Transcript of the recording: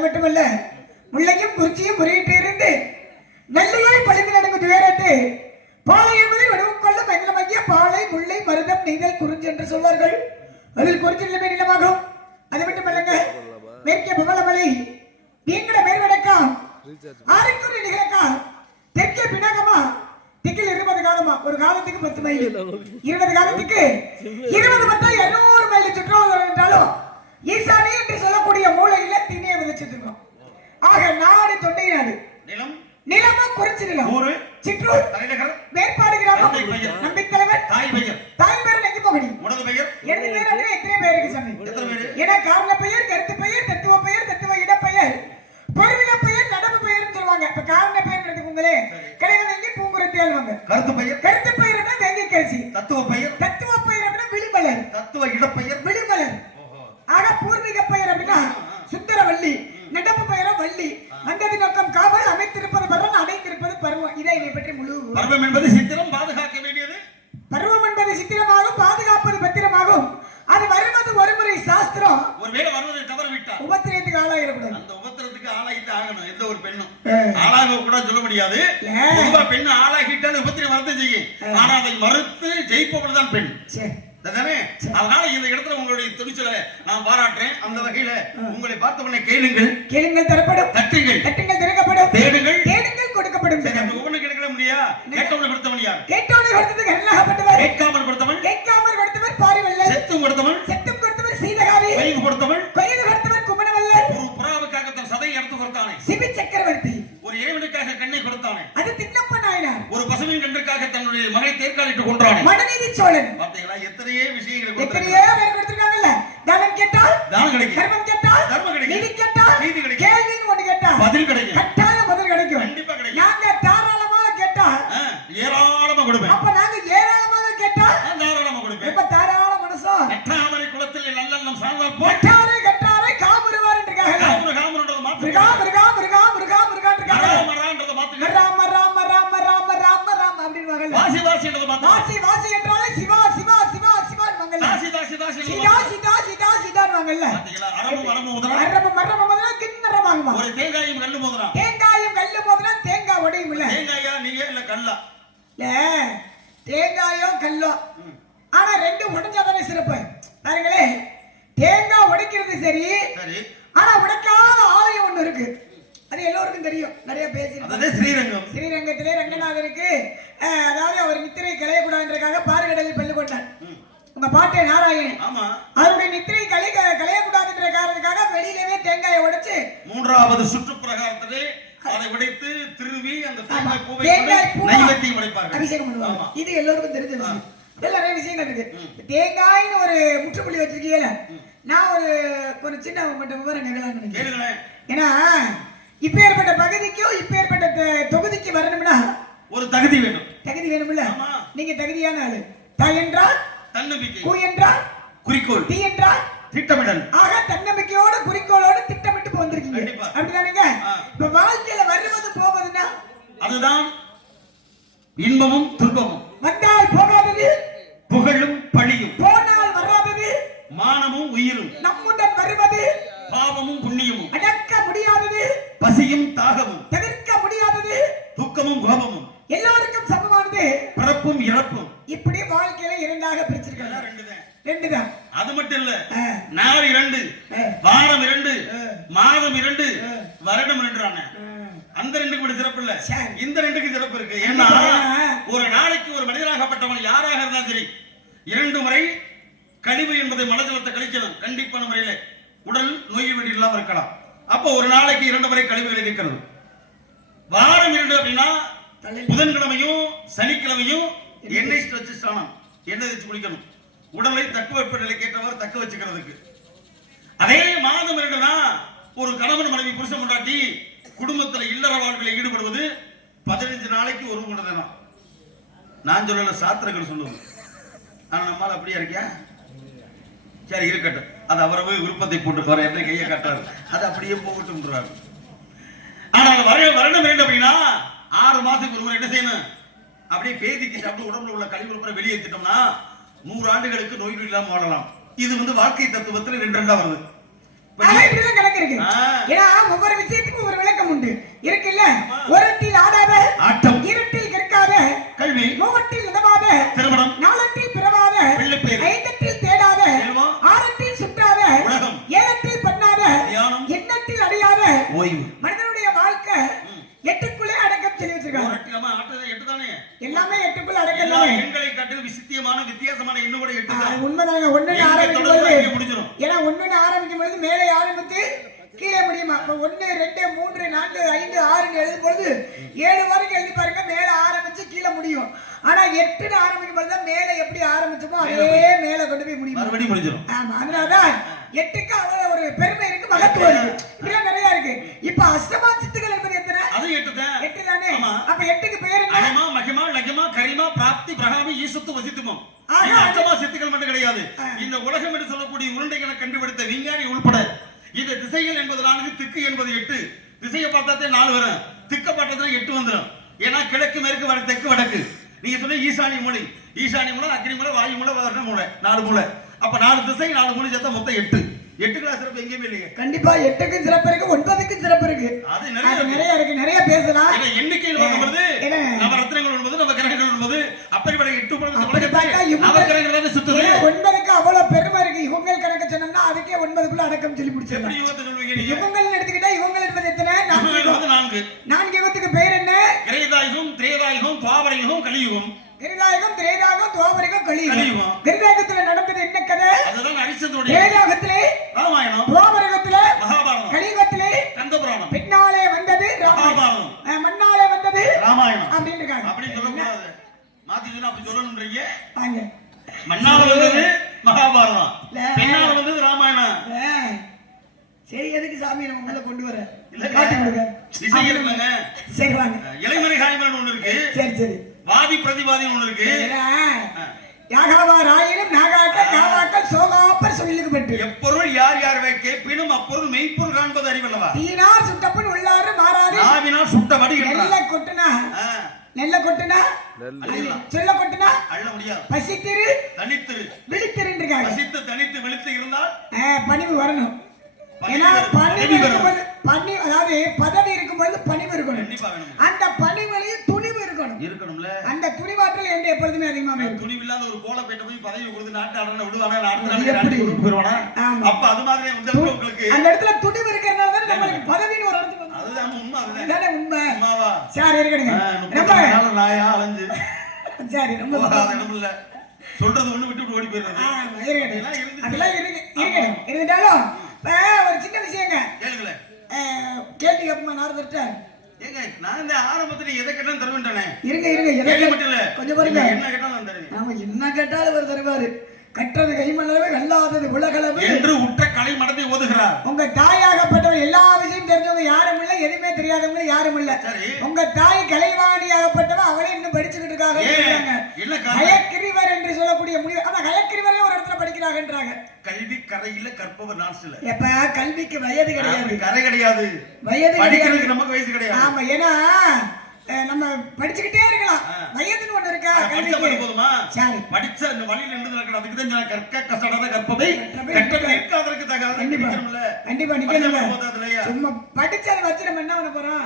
மட்டுமல்ல முள்ளையும் குறிச்சியும் முறையிட்டு இருந்து நெல்லையை பழிந்து நடக்கும் துயரத்து பாலை என்பதை வடிவம் கொள்ள மங்களமாகிய பாலை முல்லை மருதம் நெய்தல் குறிஞ்சி என்று சொல்வார்கள். அதில் குறிஞ்சி நிலைமை நிலமாகும் அது மட்டுமல்லங்க மேற்கே பவளமலை நீங்கட மேற்வடக்கா ஆரைக்குறி நிகழக்கா தெற்கே பினாகமா திக்கில் இருபது காலமா ஒரு காலத்துக்கு பத்து மைல். இருபது காலத்துக்கு இருபது மொத்தம் இருநூறு மைல் சுற்றுலா என்றாலும் ஈசானே என்று நிலம் குறிச்சி நிலம். ஊரு. சிற்றூர். தலைநகர். மேற்பாடு கிராமம். பெயர். நம்பித்தலைவர். தாய் பெயர். தாய் பேர் நெஞ்சு பகுதி உனது பெயர். எனது பேர் எத்தனை பேருக்கு சாமி எத்தனை பேரு? ஏன்னா காரண பெயர் கருத்து பெயர் தத்துவ பெயர் தத்துவ இடப்பெயர். பொருவில பெயர் நடப்பு பெயர்னு சொல்லுவாங்க. இப்ப காரண பெயர் எடுத்துக்கோங்களே. எங்கே பூங்குரத்தி ஆளுவாங்க கருத்து பெயர். கருத்து பெயர் அப்படின்னா வெங்கை கரிசி. தத்துவ பெயர். தத்துவ பெயர் அப்படின்னா விளிமலர் தத்துவ இடப்பெயர். சாஸ்திரம் ஒருவேளை வருவதை தவற விட்டார் உபத்திரத்துக்கு ஆளாயிடக்கூடாது. அந்த உபத்திரத்துக்கு ஆளாகிட்டு ஆகணும். எந்த ஒரு பெண்ணும். ஆளாக கூட சொல்ல முடியாது. பொதுவா பெண்ணு ஆளாகிட்டாலும் உபத்திரம் வரத்தை செய்யும். ஆனா அதை மறுத்து ஜெயிப்பவள் தான் பெண். சரி தானே அதனால இந்த இடத்துல உங்களுடைய துணிச்சலை நான் பாராட்டுறேன். அந்த வகையில உங்களை பார்த்தவனை கேளுங்கள். கேளுங்கள் தரப்படும். தட்டுங்கள். தட்டுங்கள் திறக்கப்படும். கன்றுக்காக தன்னுடைய மகனை தேர்காலிட்டு கொன்றானே மனுநீதி சோழன் பார்த்தீங்களா எத்தனையோ விஷயங்களை. எத்தனையோ பேர் கொடுத்திருக்காங்கல்ல தானம் கேட்டால் தானம் கிடைக்கும் தர்மம் கேட்டால் தர்மம் கிடைக்கும். நீதி கேட்டால் நீதி கிடைக்கும். கேள்வின்னு ஒண்ணு கேட்டா பதில் கிடைக்கும் ஒரு தேங்காயும் கல்லு மோதுனா தேங்காயும் கல்லு போதுனா தேங்காய் உடையும் இல்ல. தேங்காயா நீங்க இல்ல கல்லா? இல்ல தேங்காயோ கல்லோ? ஆனா ரெண்டு உடைஞ்சாதானே சிறப்பு. பாருங்களே தேங்காய் உடைக்கிறது சரி சரி. ஆனா உடைக்காத ஆலயம் ஒண்ணு இருக்கு. அது எல்லோருக்கும் தெரியும். நிறைய பேசிருக்கோம் அதே ஸ்ரீரங்கம். ஸ்ரீரங்கத்திலே ரங்கநாதருக்கு அதாவது அவர் நித்திரை களையக்கூடாதுன்றக்காக பாறுகடலில் பள்ளி கொண்டார். உங்க பாட்டை நாராயணன். ஆமா. அவருடைய நித்திரை கலை களையக்கூடாதுன்ற மூன்றாவது சுற்று பிரகாரத்திலே அதை உடைத்து திருவி அந்த தேங்காய் பூவை நைவேத்தியம் படைப்பார்கள் அபிஷேகம் பண்ணுவாங்க. இது எல்லோருக்கும் தெரிஞ்ச விஷயம். இதுல நிறைய விஷயங்கள் இருக்கு தேங்காய்னு ஒரு முற்றுப்புள்ளி வச்சிருக்கீங்கல்ல? நான் ஒரு ஒரு சின்ன மட்டும் விவரம் கேளுங்களேன். ஏன்னா இப்பேற்பட்ட பகுதிக்கும் இப்பேற்பட்ட தொகுதிக்கு வரணும்னா ஒரு தகுதி வேண்டும். தகுதி வேணும்ல. நீங்க தகுதியான ஆளு. தா என்றால் தன்னம்பிக்கை. கூ என்றால் குறிக்கோள். தீ என்றால் திட்டமிடல். ஆக தன்னம்பிக்கையோட அப்படிதானுங்க? ஆ. இப்ப வாழ்க்கையில வருவது போவதுன்னா? அதுதான் இன்பமும் துன்பமும். வந்தால் போகாதது? புகழும் பழியும். போனால் வராதது? மானமும் உயிரும். நம்முடன் வருவது? பாவமும் புண்ணியமும். அடக்க முடியாதது? பசியும் தாகமும் தவிர்க்க முடியாதது துக்கமும் கோபமும் எல்லோருக்கும் சமமானது பிறப்பும் இறப்பும் இப்படி வாழ்க்கையில இரண்டாக பிரிச்சிருக்காங்க இதெல்லாம் ரெண்டுதான். ரெண்டுதான் அது மட்டும் இல்ல ஆ, நாள் இரண்டு ஆ, வாரம் இரண்டு ஆ. மாதம் இரண்டு. வருடம் இரண்டு ஆ. அந்த ரெண்டுக்கு மட்டும் சிறப்பு இல்ல. இந்த ரெண்டுக்கு சிறப்பு இருக்கு ஏன்னா. ஒரு நாளைக்கு ஒரு மனிதனாகப்பட்டவன் யாராக இருந்தாலும் சரி இரண்டு முறை கழிவு என்பதை மனஜலத்தை கழிக்கணும் கண்டிப்பான முறையில உடல் நோய் வீடு இல்லாம இருக்கலாம் அப்போ ஒரு நாளைக்கு இரண்டு முறை கழிவுகள் இருக்கிறது வாரம் இரண்டு அப்படின்னா. புதன்கிழமையும் சனிக்கிழமையும் எண்ணெய் வச்சு ஸ்நானம் எண்ணெய் வச்சு குளிக்கணும் உடலை தட்பவெப்ப நிலைக்கேற்றவாறு தக்க வச்சுக்கிறதுக்கு அதே மாதம் இரண்டுனா ஒரு கணவன் மனைவி புருஷன் கொண்டாட்டி குடும்பத்துல இல்லற வாழ்வில் ஈடுபடுவது பதினஞ்சு நாளைக்கு ஒரு மணி தினம். நான் சொல்லல சாத்திரங்கள் சொல்லுவோம் ஆனா நம்மால் அப்படியா இருக்கியா சரி இருக்கட்டும். அது அவரவே விருப்பத்தை போட்டு போற என்ன கையை கட்டாரு அது அப்படியே போகட்டும் ஆனால் வர வரணும் வேண்டும் அப்படின்னா ஆறு மாசத்துக்கு ஒரு முறை என்ன செய்யணும்? அப்படியே பேதிக்கு சாப்பிட்டு உடம்புல உள்ள கழிவு உறுப்பை வெளியேற்றிட்டோம்னா நூறு ஆண்டுகளுக்கு நோய் இல்லாமல் இல்லாம வாழலாம். இது வந்து வாழ்க்கை தத்துவத்தில் ரெண்டு ரெண்டா வருது. ஒவ்வொரு விஷயத்துக்கும் ஒரு விளக்கம் உண்டு. இருக்குல்ல? ஒரட்டில் ஆடாத ஆட்டம். இருட்டில் கற்காத கல்வி. மூவட்டில் உதவாத திருமணம். நாலட்டில் பிறவாத ஐந்தட்டில் தேடாத ஆறட்டில் சுற்றாத ஏழட்டில் பண்ணாத எண்ணத்தில் அடையாத ஓய்வு. மனிதனுடைய வாழ்க்கை எட்டுக்குள்ளே அடக்கம் சொல்லி வச்சிருக்காங்க. எல்லாமே எட்டுக்குள்ள அடக்கம் எண்களை கட்டுறது விசித்தியமான வித்தியாசமான இன்னும் கூட எட்டு உண்மைதாங்க. ஒண்ணு ஏன்னா ஒண்ணு ஆரம்பிக்கும் பொழுது மேலே ஆரம்பித்து கீழே முடியுமா? அப்ப ஒண்ணு ரெண்டு மூன்று நான்கு ஐந்து ஆறுன்னு எழுதும் பொழுது ஏழு வரைக்கும் எழுதி பாருங்க மேல ஆரம்பிச்சு கீழே முடியும். ஆனா எட்டுன்னு ஆரம்பிக்கும் பொழுது தான் மேலே எப்படி ஆரம்பிச்சோமோ அதே மேல கொண்டு போய் முடியும். ஆமா அதனாலதான் எட்டுக்கு அவ்வளவு ஒரு பெருமை இருக்கு மகத்துவம் இருக்கு. இதெல்லாம் நிறைய இருக்கு. இப்ப அஷ்டமா சித்துக்கள் என்பது எத்தனை? எட்டு தான். அப்ப எட்டுக்கு பேர் என்ன அனிமா மகிமா லகிமா கரிமா பிராப்தி பிரகாமி ஈசத்து வசித்துமம் அஷ்டமா சித்துக்கள் மட்டும் கிடையாது. இந்த உலகம் என்று சொல்லக்கூடிய உருண்டைகளை கண்டுபிடித்த விஞ்ஞானி உள்பட இந்த திசைகள் என்பது நான்கு திக்கு என்பது எட்டு. திசையை பார்த்தாதே நாலு வரும். திக்க பார்த்தா எட்டு வந்துடும். ஏன்னா கிழக்கு மேற்கு வட தெற்கு வடக்கு. நீங்க சொன்ன ஈசானி மூலை. ஈசானி மூலை அக்னி மூலை வாயு மூலை வர்ண மூலை நாலு மூலை. அப்ப நாலு திசை நாலு மூலை சேர்த்தா மொத்தம் எட்டு. எட்டு கிளாஸ் சிறப்பு எங்கேயுமே இல்லைங்க கண்டிப்பா எட்டுக்கும் சிறப்பு இருக்கு ஒன்பதுக்கும் சிறப்பு இருக்கு. அது நிறைய இருக்கு. நிறைய இருக்கு நிறைய பேசலாம். எண்ணிக்கையில் பார்க்கும்போது என்ன? நவரத்னங்கள் என்பது நம்ம கிரகங்கள் என்பது அப்படிப்பட்ட எட்டு உலகத்து அப்படி பார்த்தா உலகத்தை இவங்க- நவக்கிரகங்கள் தானே சுத்துது ஏன்னா ஒன்பதுக்கு அவ்வளவு பெருமை இருக்கு. இவங்கள் கணக்கு சொன்னோம்னா அதுக்கே ஒன்பதுக்குள்ள அடக்கம் சொல்லி நீங்க? யுகங்கள் எடுத்துக்கிட்டா யுகங்கள் என்பது எத்தனை? நான்கு நான்கு. யுகத்துக்கு பேர் என்ன? கிரேதாயுகம் திரேதாயுகம் துவாபரயுகம் கலியுகம். கிருதாயகம் திரேதாகம் துவாபரிகம் கலியுகம். கிருதாயகத்துல நடந்தது என்ன கதை? அதுதான் ஹரிச்சந்திரனுடைய திரேதாகத்திலே ராமாயணம். துவாபரிகத்தில மகாபாரதம். கலியுகத்திலே கந்தபுராணம். பின்னாலே வந்தது ராமாயணம். மண்ணாலே வந்தது ராமாயணம். அப்படின்னு இருக்காங்க அப்படி சொல்லக்கூடாது மாத்தி அப்படி சொல்லணும்ன்றீங்க. மண்ணால வந்தது மகாபாரதம். பின்னால வந்தது ராமாயணம். சரி எதுக்கு சாமி நம்ம உள்ள கொண்டு வர? இல்லைங்க. காட்டி கொடுங்க. திசை இருக்குங்க சரி வாங்க. இளைமறை காய்மரன் ஒண்ணு இருக்கு. சரி சரி. வாதி பிரதிவாதின்னு ஒண்ணு இருக்கு. யாகாவார் ஆயினும் நாகாக்க காவாக்கள் சோகாப்பர் சொல்லுக்கு பெற்று. எப்பொருள் யார் யார் வைக்க பினும் அப்பொருள் மெய்ப்பொருள் காண்பது அறிவல்லவா? தீனார் சுட்டப்பன் உள்ளாரு மாறாது. நாவினால் சுட்டபடி என்றார். கொட்டுனா. நெல்ல கொட்டுனா. சொல்ல கொட்டுனா? அள்ள முடியாது. பசித்திரு. தனித்திரு. விழித்திருன்னு இருக்காங்க பசித்து தனித்து வெளுத்து இருந்தால்? பணிவு வரணும். ஏன்னா. பணிவு. இருக்கும்போது பணி அதாவது பதவி இருக்கும்போது பணிவு இருக்கணும். அந்த பணிவுலையும் துணிவு இருக்கணும். இருக்கணும்ல. அந்த துணிவாற்றல் என்று எப்பொழுதுமே அதிகமாக இருக்கும். துணிவில்லாத ஒரு கோல பேட்ட போய் பதவி கொடுத்து நாட்டு ஆடன விடுவானா நாட்டு ஆமா. அப்ப அது மாதிரி உங்களுக்கு அந்த இடத்துல துணிவு நம்மளுக்கு பதவின்னு ஒரு இடத்துக்கு வந்து அதுதான் உண்மை அதுதான். அதுதானே உண்மை. உண்மாவா சரி இருக்கணுங்க ஆ, ரொம்ப முப்பத்தி நாலு நாயா அலைஞ்சு. சரி ரொம்ப போகாத இடம் இல்ல சொல்றது ஒண்ணு விட்டு விட்டு ஓடி போயிடுறது. ஆ, இருக்கட்டும். இதெல்லாம் இருந்துச்சு. அதெல்லாம் இருக்கு இருக்கணும் இருந்தாலும் இப்ப ஒரு சின்ன விஷயங்க. கேளுங்களேன். அஹ், கேள்வி கேட்போமா? நாரதர்கிட்ட ஏங்க நான் இந்த ஆரம்பத்துல எதை கேட்டாலும் தருவேன்டானே இருங்க இருங்க எதை மட்டும் இல்ல. கொஞ்சம் பாருங்க என்ன கேட்டாலும் தருவேன் நாம என்ன கேட்டாலும் அவர் தருவாரு. கற்றது கைமளவு வெல்லாதது உலகளவு என்று உற்ற கலை மடத்தை ஓதுகிறார். உங்க தாயாகப்பட்டவர் எல்லா விஷயம் தெரிஞ்சவங்க யாரும் இல்ல எதுவுமே தெரியாதவங்க யாரும் இல்ல. உங்க தாய் கலைவாணியாகப்பட்டவ அவளே இன்னும் படிச்சுக்கிட்டு இருக்காங்க ஹயக்கிரிவர் என்று சொல்லக்கூடிய முடிவு. ஆனா ஹயக்கிரிவரே ஒரு இடத்துல படிக்கிறாங்கன்றாங்க. கல்வி கரையில கற்பவர் நான் சில எப்ப கல்விக்கு வயது கிடையாது. கரை கிடையாது. வயது கிடையாது. நமக்கு வயசு கிடையாது. ஆமா ஏன்னா நம்ம படிச்சுக்கிட்டே இருக்கலாம். வயதுன்னு ஒண்ணு இருக்கா? போதுமா? சரி. படிச்ச அந்த வழியில் நின்று நடக்கிற அதுக்கு தான் கற்க கசடத கற்பவை. நிற்காதற்கு தகாத கண்டிப்பா. கண்டிப்பா இல்லையா சும்மா படிச்சதை வச்சு நம்ம என்ன பண்ண போறோம்?